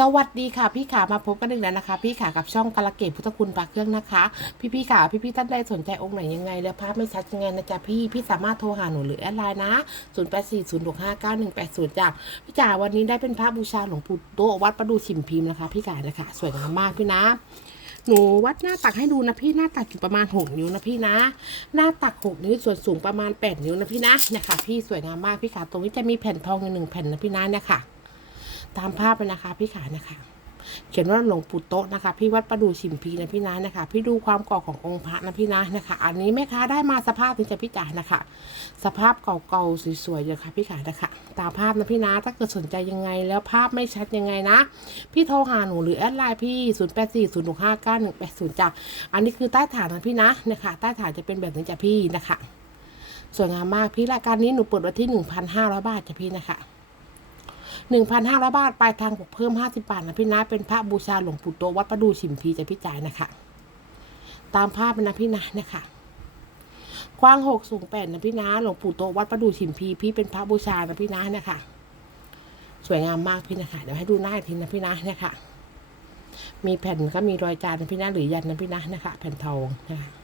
สวัสดีค่ะพี่ขามาพบกันอีกแล้วนะคะ พี่ขากับช่องกาลเกตพุทธคุณปากเครื่องนะคะ พี่พี่ขาพี่พี่ท่านใดสนใจองค์ไหนยังไง แล้วภาพไม่ชัดยังไงนะจ๊ะพี่พี่สามารถโทรหาหนูหรือแอดไลน์นะ0 8 4 0 6 5 9 1 8 0จ้ะพี่จ๋าวันนี้ได้เป็นพระบูชาหลวงปู่โตวัดประดูชิมพิมพ์นะคะ พี่ขานะคะสวยงามมากพี่นะหนูวัดหน้าตักให้ดูนะพี่หน้าตักอยู่ประมาณ 6 นิ้วนะพี่นะ หน้าตัก 6 นิ้วส่วนสูงประมาณ 8 นิ้วนะพี่นะเนี่ยค่ะพี่สวยงามมากพี่ขาตรงนี้จะมีแผ่นทองอยู่หนึ่งแผ่นนะพี่นะเนี่ยค่ะ ตามภาพเลยนะคะพี่ขานะคะ เขียนว่าหลวงปู่โต๊ะนะคะ พี่วัดประดูชิมพีนะพี่นะนะคะ พี่ดูความก่อขององค์พระนะพี่นะนะคะ อันนี้แม่ค้าได้มาสภาพนี้จะพี่จ๋านะคะ สภาพเก่าๆสวยๆเลยค่ะพี่ขานะคะ ตามภาพนะพี่นะถ้าเกิดสนใจยังไงแล้วภาพไม่ชัดยังไงนะ พี่โทรหาหนูหรือแอดไลน์พี่ 0 8 4 0 6 5 9 1 8 0จ้ะอันนี้คือใต้ฐานนะพี่นะนะคะ ใต้ฐานจะเป็นแบบนี้จ้ะพี่นะคะสวยงามมากพี่รายการนี้หนูเปิดไว้ที่ 1,500 บาทจ้ะพี่นะคะ หนึ่งพันห้าร้อยบาท ปลายทางบวกเพิ่มห้าสิบบาทนะพี่นะ เป็นพระบูชาหลวงปู่โตวัดประดูชิมพีจะพี่จ่ายนะคะ ตามภาพนะพี่นะนะคะกว้างหกสูงแปดนะพี่นะ หลวงปู่โตวัดประดูชิมพี พี่เป็นพระบูชานะพี่นะนะคะ สวยงามมากพี่นะคะ เดี๋ยวให้ดูหน้าอีกทีนะพี่นะนี่ยค่ะมีแผ่นก็มีรอยจานนะพี่นะหรือยันนะพี่นะนะคะ แผ่นทองนะคะ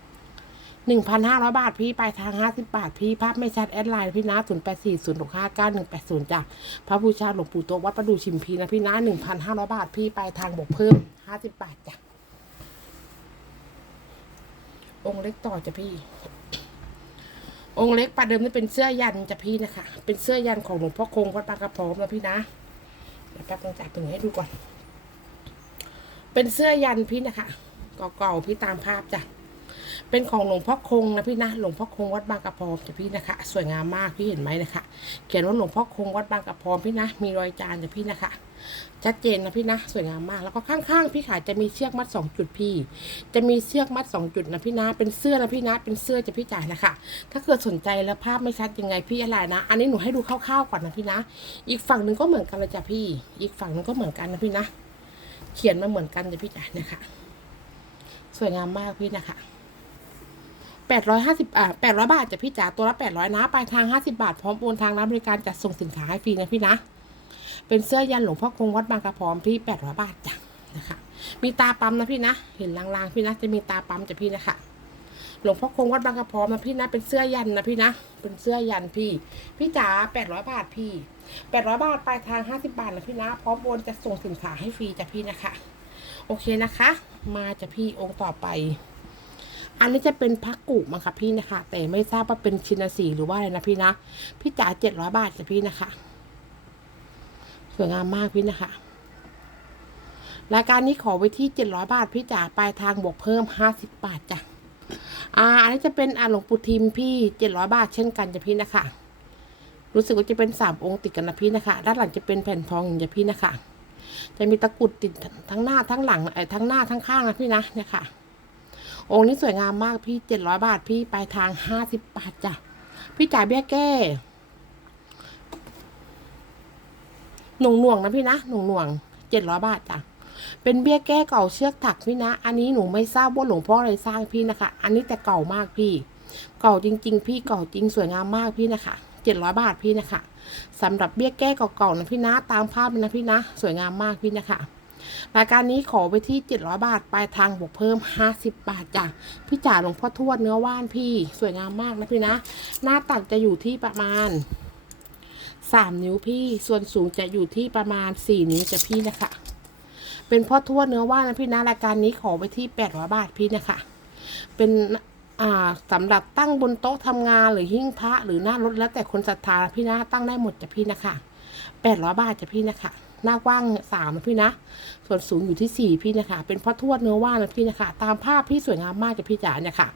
หนึ่งพันห้าร้อยบาทพี่ปลายทางห้าสิบบาท พี่ภาพไม่ชัดแอดไลน์พี่นะศูนย์แปดสี่ศูนย์หกห้าเก้าหนึ่งแปดศูนย์จ้ะพระบูชาหลวงปู่โตวัดประดูชิมพีนะพี่นะหนึ่งพันห้าร้อยบาท พี่ปลายทางบวกเพิ่มห้าสิบบาทจ้ะองค์เล็กต่อจ้ะพี่ องค์เล็กประเดิมนี่เป็นเสื้อยันจ้ะพี่นะคะ เป็นเสื้อยันของหลวงพ่อคงวัดปากกระพร้อมนะพี่นะเดี๋ยวแป๊บนึงจับตรงนี้ให้ดูก่อน เป็นเสื้อยันพี่นะคะเก่าๆพี่ตามภาพจ้ะ เป็นของหลวงพ่อคงนะพี่นะหลวงพ่อคงวัดบางกระพรอมจ้ะพี่นะคะ สวยงามมากพี่เห็นไหมนะคะ เขียนว่าหลวงพ่อคงวัดบางกระพรอมพี่นะ มีรอยจานจ้ะพี่นะคะ ชัดเจนนะพี่นะสวยงามมากแล้วก็ข้างๆพี่ขาจะมีเชือกมัดสองจุดพี่ จะมีเชือกมัดสองจุดนะพี่นะเป็นเสื้อนะพี่นะเป็นเสื้อจะพี่จ่ายนะคะ ถ้าเกิดสนใจแล้วภาพไม่ชัดยังไงพี่อะไรนะ อันนี้หนูให้ดูคร่าวๆก่อนนะพี่นะ อีกฝั่งหนึ่งก็เหมือนกันเลยจ้ะพี่ อีกฝั่งหนึ่งก็เหมือนกันนะพี่นะ เขียนมาเหมือนกันจ้ะพี่จ่ายนะคะ สวยงามมากพี่นะคะ แปดร้อยห้าสิบอ่าแปดร้อยบาทจะพี่จ๋าตัวละแปดร้อยนะ ปลายทางห้าสิบาท พร้อมโอนทางรับบริการจัดส่งสินค้าให้ฟรีนะพี่นะ เป็นเสื้อยันหลวงพ่อคงวัดบางกระพร้อมพี่แปดร้อยบาทจ้ะนะคะ มีตาปั๊มนะพี่นะ เห็นลางๆพี่นะ จะมีตาปั๊มจะพี่นะคะ หลวงพ่อคงวัดบางกระพร้อมนะพี่นะ เป็นเสื้อยันนะพี่นะ เป็นเสื้อยันพี่ พี่จ๋าแปดร้อยบาทพี่แปดร้อยบาท ปลายทางห้าสิบาทนะพี่นะ พร้อมโอนจะส่งสินค้าให้ฟรีจ้ะพี่นะคะ โอเคนะคะ มาจะพี่องค์ต่อไป อันนี้จะเป็นพักกุมั้งคะพี่นะคะ แต่ไม่ทราบว่าเป็นชินสีหรือว่าอะไรนะพี่นะ พี่จ๋าเจ็ดร้อยบาทจ้ะพี่นะคะ สวยงามมากพี่นะคะ รายการนี้ขอไว้ที่เจ็ดร้อยบาทพี่จ๋าปลายทางบวกเพิ่มห้าสิบบาทจ้ะอ่าอันนี้จะเป็นอ่าหลวงปู่ทิมพี่เจ็ดร้อยบาทเช่นกันจ้ะพี่นะคะ รู้สึกว่าจะเป็นสามองค์ติดกันนะพี่นะคะ ด้านหลังจะเป็นแผ่นทองอย่างจ้ะพี่นะคะ จะมีตะกรุดติดทั้งหน้าทั้งหลังไอ้ทั้งหน้าทั้งข้างนะพี่นะเนี่ยค่ะ องค์นี้สวยงามมากพี่เจ็ดร้อยบาทพี่ปลายทางห้าสิบบาทจ้ะ พี่จ่ายเบี้ยแก้ หน่วงหน่วงๆนะพี่นะหน่วงหน่วงเจ็ดร้อยบาทจ้ะ เป็นเบี้ยแก้เก่าเชือกถักพี่นะ อันนี้หนูไม่ทราบว่าหลวงพ่ออะไรสร้างพี่นะคะ อันนี้แต่เก่ามากพี่ เก่าจริง ๆ พี่เก่าจริงสวยงามมากพี่นะคะเจ็ดร้อยบาทพี่นะคะสำหรับเบี้ยแก้เก่าๆนะพี่นะ ตามภาพนะพี่นะ สวยงามมากพี่นะคะ รายการนี้ขอไปที่ 700 บาทปลายทางบวกเพิ่ม 50 บาทจ้ะพี่จ๋าหลวงพ่อทวดเนื้อว่านพี่สวยงามมากนะพี่นะ หน้าตักจะอยู่ที่ประมาณ 3 นิ้วพี่ส่วนสูงจะอยู่ที่ประมาณ 4 นิ้วจะพี่นะคะ เป็นพ่อทวดเนื้อว่านนะพี่นะรายการนี้ขอไปที่800บาทพี่นะคะ เป็นอ่าสำหรับตั้งบนโต๊ะทำงานหรือหิ้งพระหรือหน้ารถแล้วแต่คนศรัทธาพี่นะตั้งได้หมดจ้ะพี่นะคะ800บาทจ้ะพี่นะคะ หน้ากว้างสามนะพี่นะ ส่วนสูงอยู่ที่สี่พี่นะคะ เป็นพ่อทวดเนื้อว่านนะพี่นะคะ ตามภาพพี่สวยงามมากจ้ะพี่จ๋าเนี่ยค่ะ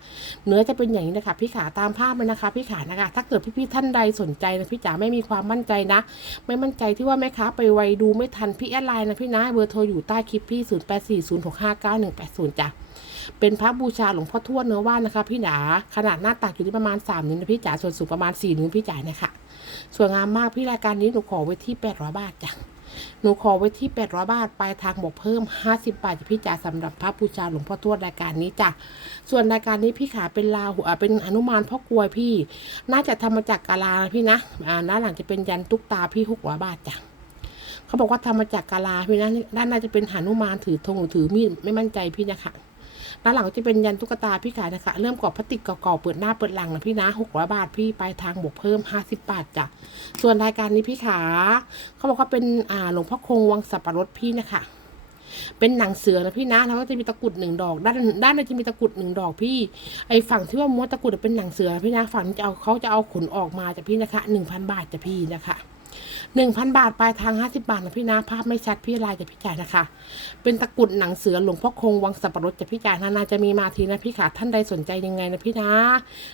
เนื้อจะเป็นอย่างนี้นะคะ พี่ขาตามภาพเลยนะคะ พี่ขานะคะ ถ้าเกิดพี่ๆท่านใดสนใจนะพี่จ๋าไม่มีความมั่นใจนะ ไม่มั่นใจที่ว่าแม่ค้าไปไวดูไม่ทันพี่แอดไลน์นะพี่นะเบอร์โทรอยู่ใต้คลิปพี่0 8 4 0 6 5 9 1 8 0จ้ะเป็นพระบูชาหลวงพ่อทวดเนื้อว่านนะคะ พี่หนาขนาดหน้าตักอยู่ที่ประมาณ3นิ้วนะพี่จ๋าส่วนสูงประมาณ4นิ้วพี่จ๋านี่ยค่ะสวยงามมากพี่รายการนี้หนูขอไว้ที่800บาทจ้ะ หนูขอไว้ที่ 800 บาทปลายทางบอกเพิ่ม 50 บาทจ้ะพี่จ๋าสำหรับพระบูชาหลวงพ่อทวดรายการนี้จ้ะส่วนรายการนี้พี่ขาเป็นลาหัวเป็นอนุมานพ่อกลวยพี่ น่าจะทำมาจากกาลาพี่นะอ่าหน้าหลังจะเป็นยันตุกตาพี่600บาทจ้ะเขาบอกว่าทำมาจากกาลาพี่นะด้านหน้าจะเป็นหานุมานถือธงหรือถือมีดไม่มั่นใจพี่นะคะ ด้านหลังจะเป็นยันตุ๊กตาพี่ขายนะคะ เริ่มกรอบพลาสติกเก่าๆเปิดหน้าเปิดหลังนะพี่นะหกร้อยบาทพี่ปลายทางบวกเพิ่มห้าสิบบาทจ้ะส่วนรายการนี้พี่ขาเขาบอกว่าเป็นอ่าหลวงพ่อคงวังสับปะรดพี่นะคะเป็นหนังเสือนะพี่นะแล้วก็จะมีตะกุดหนึ่งดอก ด้านด้านในจะมีตะกุดหนึ่งดอกพี่ ไอฝั่งที่ว่าม้วนตะกุดเป็นหนังเสือพี่นะฝั่งนี้จะเอาเขาจะเอาขนออกมาจากพี่นะคะหนึ่งพันบาทจะพี่นะคะ หนึ่งพันบาทปลายทางห้าสิบาทนะพี่นะภาพไม่ชัดพี่ลายจะพี่จ่ายนะคะ เป็นตะกุดหนังเสือหลวงพ่อคงวังสับปะรดจะพี่จ่ายนานาจะมีมาทีนะพี่ขาท่านใดสนใจยังไงนะพี่นะ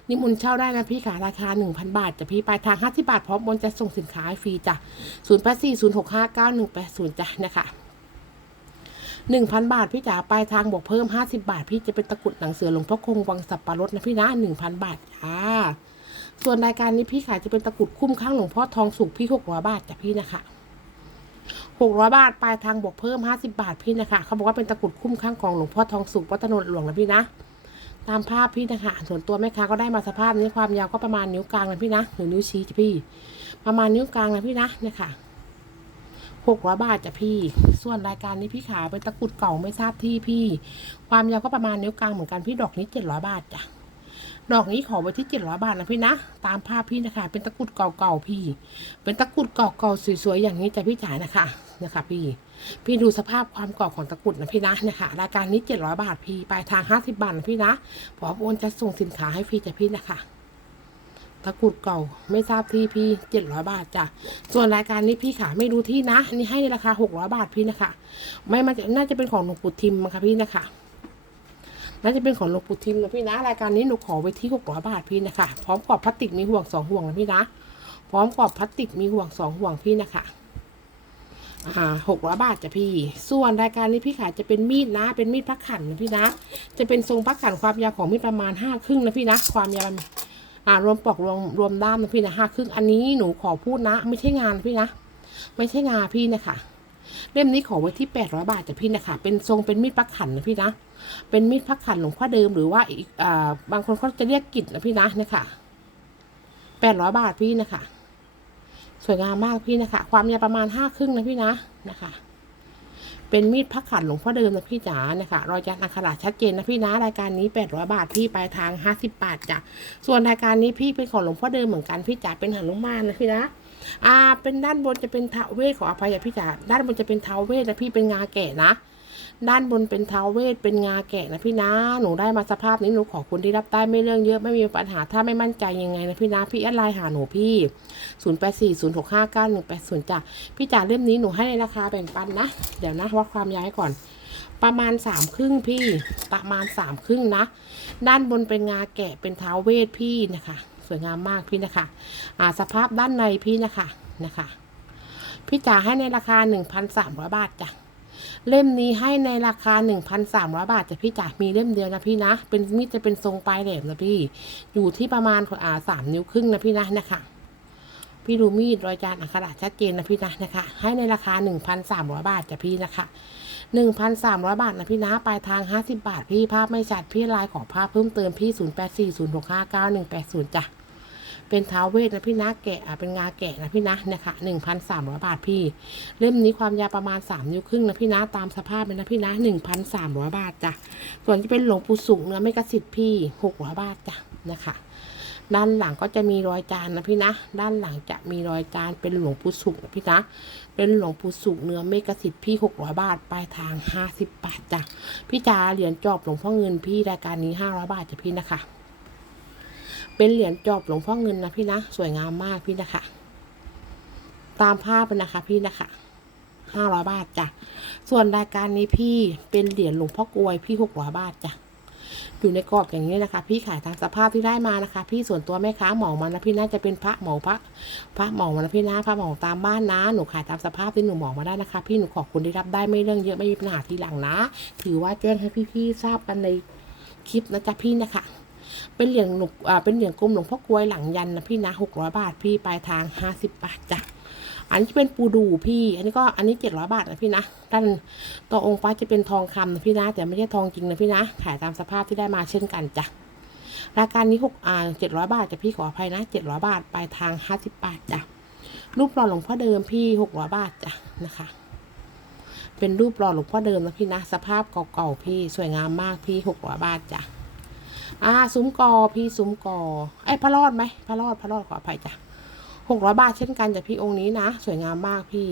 นิมนต์เช่าได้นะพี่ขาราคาหนึ่งพันบาทจะพี่ปลายทางห้าสิบาทพร้อมโอนจะส่งสินค้าฟรีจ้ะศูนย์แปดสี่ศูนย์หกห้าเก้าหนึ่งแปดศูนย์จ้ะนะคะหนึ่งพันบาทพี่จ๋าปลายทางบอกเพิ่มห้าสิบาท พี่จะเป็นตะกุดหนังเสือหลวงพ่อคงวังสับปะรดนะพี่นะหนึ่งพันบาทจ้า ส่วนรายการนี้พี่ขายจะเป็นตะกรุดคุ้มข้างหลวงพ่อทองสุกพี่หกร้อยบาทจ้ะพี่นะคะหกร้อยบาทปลายทางบอกเพิ่มห้าสิบาทพี่นะคะ เขาบอกว่าเป็นตะกรุดคุ้มข้างของหลวงพ่อทองสุกวัดถนนหลวงนะพี่นะ ตามภาพพี่นะคะ ส่วนตัวแม่ค้าก็ได้มาสภาพนี้ความยาวก็ประมาณนิ้วกลางนะพี่นะหรือนิ้วชี้จ้ะพี่ ประมาณนิ้วกลางนะพี่นะเนี่ยค่ะหกร้อยบาทจ้ะพี่ ส่วนรายการนี้พี่ขาเป็นตะกรุดเก่าไม่ทราบที่พี่ ความยาวก็ประมาณนิ้วกลางเหมือนกันพี่ดอกนี้เจ็ดร้อยบาทจ้ะ ดอกนี้ขอไว้ที่เจ็ดร้อยบาทนะพี่นะ ตามภาพพี่นะคะ เป็นตะกุดเก่าๆพี่ เป็นตะกุดเก่าๆสวยๆอย่างนี้จ้ะพี่จ๋านะคะนะคะ พี่ พี่ดูสภาพความเก่าของตะกุดนะพี่นะนะคะรายการนี้เจ็ดร้อยบาทพี่ปลายทางห้าสิบบาทนะพี่นะพร้อมโอนจะส่งสินค้าให้ฟรีจ้ะพี่นะคะตะกุดเก่าไม่ทราบที่พี่เจ็ดร้อยบาทจ้ะ ส่วนรายการนี้พี่ขาไม่รู้ที่นะนนี้ให้ในราคาหกร้อยบาทพี่นะคะ ไม่มันน่าจะเป็นของหลวงปู่ทิมมั้งคะพี่นะคะ น่าจะเป็นของหลวงปู่ทิมนะพี่นะ รายการนี้หนูขอไว้ที่หกร้อยบาทพี่นะคะ พร้อมกรอบพลาสติกมีห่วงสองห่วงนะพี่นะ พร้อมกรอบพลาสติกมีห่วงสองห่วงพี่นะคะอ่าหกร้อยบาทจ้ะพี่ ส่วนรายการนี้พี่ขายจะเป็นมีดนะ เป็นมีดพักขันนะพี่นะ จะเป็นทรงพักขันความยาวของมีดประมาณห้าครึ่งนะพี่นะ ความยาวอ่ารวมปลอกรวมรวมด้ามนะพี่นะห้าครึ่ง อันนี้หนูขอพูดนะ ไม่ใช่งานพี่นะ ไม่ใช่งานพี่นะคะ เล่มนี้ขอไว้ที่แปดร้อยบาทจ้ะพี่นะคะ เป็นทรงเป็นมีดพักขันนะพี่นะ เป็นมีดพักขันหลวงพ่อเดิมหรือว่าอีกอ่าบางคนเขาจะเรียกกิจนะพี่นะนะคะแปดร้อยบาทพี่นะคะ สวยงามมากพี่นะคะ ความยาวประมาณห้าครึ่งนะพี่นะนะคะ เป็นมีดพักขันหลวงพ่อเดิมนะพี่จ๋านะคะรอยยันอักขระชัดเจนนะพี่นะรายการนี้แปดร้อยบาทพี่ปลายทางห้าสิบบาทจ้ะส่วนรายการนี้พี่เป็นของหลวงพ่อเดิมเหมือนกันพี่จ๋าเป็นหันลุมานนะพี่นะอ่า เป็นด้านบนจะเป็นทาวเวทขออภัยอะพี่จ๋าด้านบนจะเป็นทาวเวทนะพี่เป็นงาแก่นะ ด้านบนเป็นเท้าวเวทเป็นงาแกะนะพี่นะ หนูได้มาสภาพนี้หนูขอคุณที่รับได้ไม่เรื่องเยอะไม่มีปัญหาถ้าไม่มั่นใจยังไงนะพี่นะพี่แอดไลน์หาหนูพี่ 0 8 4 0 6 5 9 1 8 0จ้ะพี่จ๋าเล่มนี้หนูให้ในราคาแบ่งปันนะ เดี๋ยวนะวัดความยาวให้ก่อน ประมาณสามครึ่งพี่ประมาณสามครึ่งนะ ด้านบนเป็นงาแกะเป็นเท้าเวทพี่นะคะ สวยงามมากพี่นะคะอ่าสภาพด้านในพี่นะคะนะคะพี่จ๋าให้ในราคา 1,300 บาทจ้ะ เล่มนี้ให้ในราคา 1,300 บาทจะพี่จ๋ามีเล่มเดียวนะพี่นะ เป็นมีดจะเป็นทรงปลายแหลมนะพี่ อยู่ที่ประมาณอ่าสามนิ้วครึ่งนะพี่นะนะคะพี่ดูมีดรอยจานอักขระชัดเจนนะพี่นะนะคะ ให้ในราคา 1,300 บาทจ้ะพี่นะคะ 1,300 บาทนะพี่นะปลายทาง 50 บาท พี่ภาพไม่ชัดพี่ไลน์ขอภาพเพิ่มเติมพี่ 0840659180จ้ะ เป็นเท้าเวทนะพี่นะแกะเป็นงาแกะนะพี่นะนะคะ1,300บาทพี่ เล่มนี้ความยาวประมาณ3นิ้วครึ่งนะพี่นะตามสภาพเลยนะพี่นะ1,300บาทจ้ะส่วนที่เป็นหลวงปู่สุขเนื้อไม่กระสิทธิ์พี่600บาทจ้ะนะคะด้านหลังก็จะมีรอยจานนะพี่นะ ด้านหลังจะมีรอยจานเป็นหลวงปู่สุขนะพี่นะ เป็นหลวงปู่สุขเนื้อเมกสิทธิ์พี่หกร้อยบาท ปลายทางห้าสิบบาทจ้ะ พี่จาเหรียญจอบหลวงพ่อเงินพี่รายการนี้ห้าร้อยบาทจ้ะพี่นะคะ เป็นเหรียญจอบหลวงพ่อเงินนะพี่นะ สวยงามมากพี่นะคะ ตามภาพเลยนะคะพี่นะคะห้าร้อยบาทจ้ะ ส่วนรายการนี้พี่เป็นเหรียญหลวงพ่อกลวยพี่หกร้อยบาทจ้ะ อยู่ในกรอบอย่างนี้นะคะ พี่ขายตามสภาพที่ได้มานะคะ พี่ส่วนตัวแม่ค้าเหมามานะพี่น่าจะเป็นพระเหมาพระพระเหมามานะพี่นะพระเหมาตามบ้านนะ หนูขายตามสภาพที่หนูเหมามาได้นะคะ พี่หนูขอบคุณที่รับได้ไม่เรื่องเยอะไม่มีปัญหาทีหลังนะ ถือว่าแจ้งให้พี่ๆทราบกันในคลิปนะจ๊ะพี่นะคะ เป็นเหรียญหลวงอ่าเป็นเหรียญกลมหลวงพ่อกลวยหลังยันนะพี่นะหกร้อยบาทพี่ปลายทางห้าสิบบาทจ้ะอันนี้เป็นปูดูพี่ อันนี้ก็อันนี้เจ็ดร้อยบาทนะพี่นะด้านต่อองค์ฟ้าจะเป็นทองคำนะพี่นะ แต่ไม่ใช่ทองจริงนะพี่นะ ขายตามสภาพที่ได้มาเช่นกันจ้ะ รายการนี้หกอ่าเจ็ดร้อยบาทจะพี่ขออภัยนะเจ็ดร้อยบาทปลายทางห้าสิบบาทจ้ะ รูปหล่อหลวงพ่อเดิมพี่หกร้อยบาทจ้ะนะคะ เป็นรูปหล่อหลวงพ่อเดิมนะพี่นะ สภาพเก่าๆพี่ สวยงามมากพี่หกร้อยบาทจ้ะ อ่าซุ้มกอพี่ซุ้มกอไอ้พระรอดไหมพระรอดพระรอดขออภัยจ้ะหกร้อยบาทเช่นกันจ้ะพี่องค์นี้นะ สวยงามมากพี่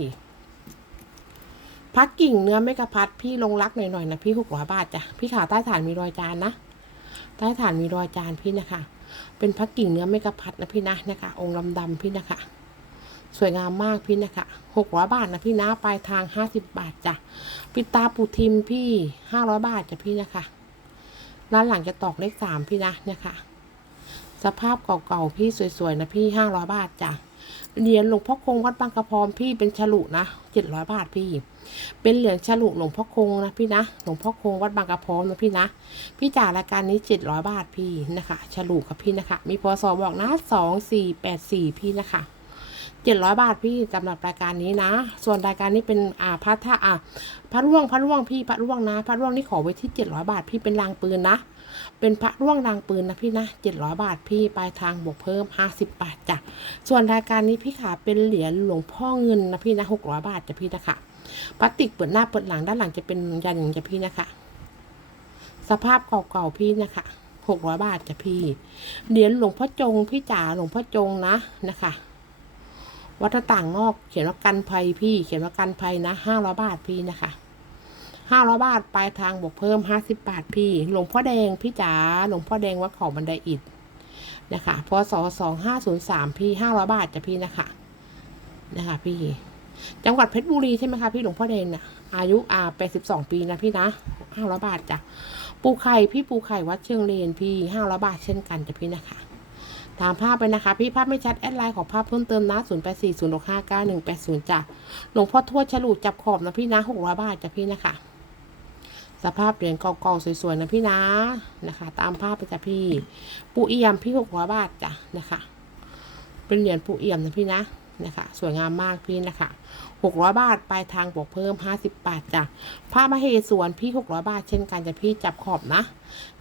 พัดกิ่งเนื้อไม่กระพัดพี่ลงรักหน่อยๆนะพี่หกร้อยบาทจ้ะพี่ขาใต้ฐานมีรอยจานนะใต้ฐานมีรอยจานพี่นะคะ เป็นพักกิ่งเนื้อไม่กระพัดนะพี่นะนะคะ องค์ลำดำพี่นะคะ สวยงามมากพี่นะคะหกร้อยบาทนะพี่นะปลายทางห้าสิบบาทจ้ะปิดตาปูทิมพี่ห้าร้อยบาทจ้ะพี่นะคะ ร้านหลังจะตอกเลขสามพี่นะเนะคะสภาพเก่าๆพี่สวยๆนะพี่ห้าร้อยบาทจ้ะเหรียญหลวงพ่อคงวัดบางกระพรมพี่เป็นฉลุนะเจ็ดร้อยบาทพี่ เป็นเหรียญฉลุหลวงพ่อคงนะพี่นะหลวงพ่อคงวัดบางกระพรมนะพี่นะ พี่จ่ายรายการนี้เจ็ดร้อยบาทพี่นะคะฉลุกับพี่นะคะ มีพศบอกนะสองสี่แปดสี่พี่นะคะ เจ็ดร้อยบาทพี่สำหรับรายการนี้นะ ส่วนรายการนี้เป็นอ่าพระท่าอ่าพระร่วงพระร่วงพี่พระร่วงนะพระร่วงนี่ขอไว้ที่เจ็ดร้อยบาทพี่เป็นรางปืนนะ เป็นพระร่วงรางปืนนะพี่นะเจ็ดร้อยบาทพี่ปลายทางบวกเพิ่มห้าสิบบาทจ้ะส่วนรายการนี้พี่ขาเป็นเหรียญหลวงพ่อเงินนะพี่นะหกร้อยบาทจ้ะพี่นะคะพลาสติกเปิดหน้าเปิดหลังด้านหลังจะเป็นยันจ้ะพี่นะคะ สภาพเก่าๆพี่นะคะหกร้อยบาทจ้ะพี่ เหรียญหลวงพ่อจงพี่จ๋าหลวงพ่อจงนะนะคะ วัดต่างนอกเขียนว่ากันภัยพี่ เขียนว่ากันภัยนะห้าร้อยบาทพี่นะคะห้าร้อยบาทปลายทางบวกเพิ่มห้าสิบบาทพี่ หลวงพ่อแดงพี่จ๋าหลวงพ่อแดงวัดเขาบันไดอิฐนะคะพศสองห้าศูนย์สามพี่ห้าร้อยบาทจ้ะพี่นะคะนะคะพี่ จังหวัดเพชรบุรีใช่ไหมคะพี่หลวงพ่อแดงน่ะอายุอาแปดสิบสองปีนะพี่นะห้าร้อยบาทจ้ะปูไข่พี่ปูไข่วัดเชียงเลนพี่ห้าร้อยบาทเช่นกันจ้ะพี่นะคะ ตามภาพไปนะคะ พี่ภาพไม่ชัด แอดไลน์ขอภาพเพิ่มเติมนะศูนย์แปดสี่ศูนย์หกห้าเก้าหนึ่งแปดศูนย์จ้ะหลวงพ่อทวดฉลุจับขอบนะพี่นะหกร้อยบาทจ้ะพี่นะคะ สภาพเหรียญเก่าๆสวยๆนะพี่นะนะคะ ตามภาพไปจ้ะพี่ปูเอี่ยมพี่หกร้อยบาทจ้ะนะคะ เป็นเหรียญปูเอี่ยมนะพี่นะนะคะ สวยงามมากพี่นะคะหกร้อยบาทปลายทางบวกเพิ่มห้าสิบบาทจ้ะผ้ามเหสวนพี่หกร้อยบาทเช่นกันจ้ะพี่จับขอบนะ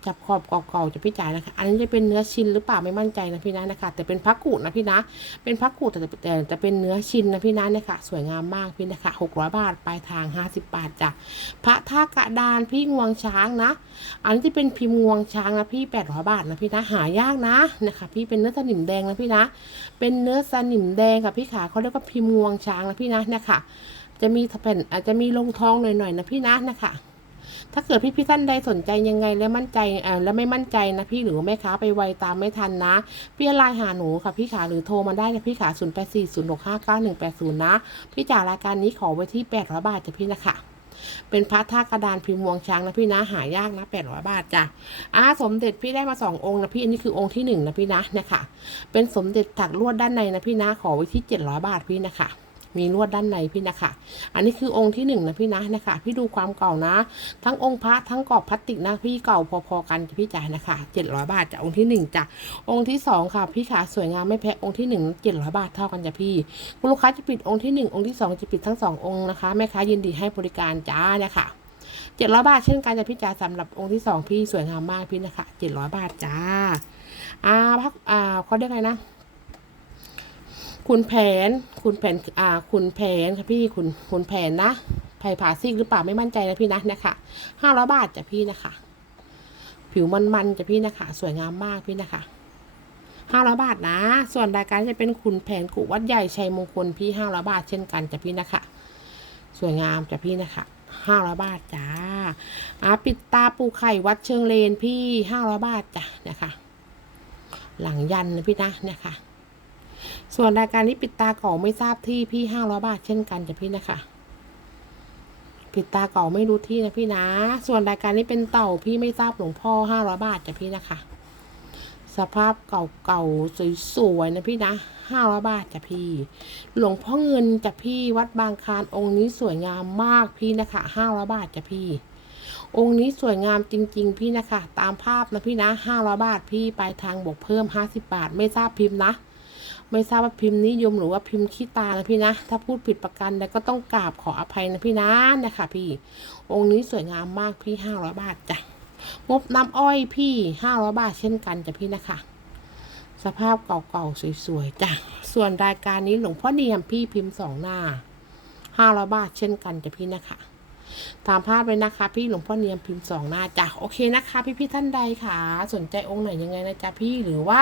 จับขอบเก่าๆจะพี่จ่ายนะคะ อันนี้จะเป็นเนื้อชิ้นหรือเปล่าไม่มั่นใจนะพี่นะนะคะ แต่เป็นพักกูดนะพี่นะ เป็นพักกูดแต่แต่แต่เป็นเนื้อชิ้นนะพี่นะเนี่ยค่ะ สวยงามมากพี่นะคะหกร้อยบาทปลายทางห้าสิบบาทจ้ะพระท่ากระดานพี่งวงช้างนะ อันนี้จะเป็นพิมพ์งวงช้างนะพี่แปดร้อยบาทนะพี่นะหายากนะนะคะ พี่เป็นเนื้อสนิมแดงนะพี่นะ เป็นเนื้อสนิมแดงกับพี่ขาเขาเรียกว่าพิมพ์งวงช้างนะพี่นะเนี่ยค่ะจะมีแผ่นอาจจะมีลงทองหน่อยๆนะพี่นะนะคะ ถ้าเกิดพี่พี่ท่านใดสนใจยังไงแล้วมั่นใจอ่าแล้วไม่มั่นใจนะพี่หรือแม่ค้าไปไวตามไม่ทันนะพี่ไลน์หาหนูค่ะพี่ขาหรือโทรมาได้นะพี่ขา0 8 4 0 6 5 9 1 8 0 นะ พี่จ่ายรายการนี้ขอไว้ที่800บาทจ้ะพี่นะคะเป็นพระท่ากระดานพิมพ์วงช้างนะพี่นะหายากนะ800บาทจ้ะอาสมเด็จพี่ได้มาสององค์นะพี่อันนี้คือองค์ที่หนึ่งนะพี่นะนะคะเป็นสมเด็จถักลวดด้านในนะพี่นะขอไว้ที่700บาทพี่นะคะ มีลวดด้านในพี่นะคะ อันนี้คือองค์ที่หนึ่งนะพี่นะนะคะ พี่ดูความเก่านะ ทั้งองค์พระทั้งกรอบพลาสติกนะ พี่เก่าพอๆกันพี่จ่ายนะคะเจ็ดร้อยบาทจากองค์ที่หนึ่งจ้ะองค์ที่สองค่ะ พี่ขาสวยงามไม่แพ้องค์ที่หนึ่งเจ็ดร้อยบาทเท่ากันจ้ะพี่คุณลูกค้าจะปิดองค์ที่หนึ่งองค์ที่สองจะปิดทั้งสององค์นะคะแม่ค้ายินดีให้บริการจ้าเนี่ยค่ะเจ็ดร้อยบาทเช่นกันจ้ะพี่จ๋าสำหรับองค์ที่สองพี่สวยงามมากพี่นะคะเจ็ดร้อยบาทจ้าอ่าพักอ่าเขาเรียกอะไรนะ คุณแผน คุณแผน อ่า คุณแผนค่ะพี่ คุณ คุณแผนนะไผ่ผ่าซีกหรือเปล่าไม่มั่นใจนะพี่นะนะคะห้าร้อยบาทจ้ะพี่นะคะ ผิวมันๆจ้ะพี่นะคะ สวยงามมากพี่นะคะห้าร้อยบาทนะ ส่วนรายการจะเป็นคุณแผนกุวัดใหญ่ชัยมงคลพี่ห้าร้อยบาทเช่นกันจ้ะพี่นะคะ สวยงามจ้ะพี่นะคะห้าร้อยบาทจ้าอ่าปิดตาปูไข่วัดเชิงเลนพี่ห้าร้อยบาทจ้ะนะคะ หลังยันนะพี่นะนะคะ ส่วนรายการนี้ปิดตาเก่าไม่ทราบที่พี่ห้าร้อยบาทเช่นกันจ้ะพี่นะคะปิดตาเก่าไม่รู้ที่นะพี่นะ ส่วนรายการนี้เป็นเต่าพี่ไม่ทราบหลวงพ่อห้าร้อยบาทจ้ะพี่นะคะ สภาพเก่าๆสวยๆนะพี่นะห้าร้อยบาทจ้ะพี่ หลวงพ่อเงินจ้ะพี่วัดบางคานองค์นี้สวยงามมากพี่นะคะห้าร้อยบาทจ้ะพี่ องค์นี้สวยงามจริง ๆ พี่นะคะ ตามภาพนะพี่นะห้าร้อยบาทพี่ปลายทางบวกเพิ่มห้าสิบบาทไม่ทราบพิมพ์นะ ไม่ทราบว่าพิมพ์นิยมหรือว่าพิมพ์ขี้ตานะพี่นะ ถ้าพูดผิดประกันแล้วก็ต้องกราบขออภัยนะพี่นะนะคะพี่ องค์นี้สวยงามมากพี่ห้าร้อยบาทจ้ะงบน้ำอ้อยพี่ห้าร้อยบาทเช่นกันจ้ะพี่นะคะสภาพเก่าๆสวยๆจ้ะ ส่วนรายการนี้หลวงพ่อเนียมพี่พิมพ์สองหน้าห้าร้อยบาทเช่นกันจ้ะพี่นะคะ ตามภาพเลยนะคะ พี่หลวงพ่อเนียมพิมพ์สองหน้าจ้ะโอเคนะคะ พี่พี่ท่านใดค่ะ สนใจองค์ไหนยังไงนะจ๊ะพี่หรือว่า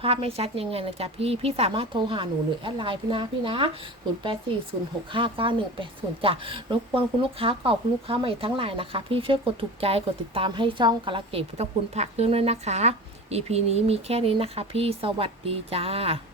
ภาพไม่ชัดยังไงนะจ๊ะพี่พี่สามารถโทรหาหนูหรือแอดไลน์พี่นะพี่นะศูนย์แปดสี่ศูนย์หกห้าเก้าหนึ่งแปดศูนย์จ้ะรบกวนคุณลูกค้าเก่าคุณลูกค้าใหม่ทั้งหลายนะคะ พี่ช่วยกดถูกใจกดติดตามให้ช่องกาลเกตพุทธคุณพระเครื่องด้วยนะคะ EP นี้มีแค่นี้นะคะ พี่สวัสดีจ้า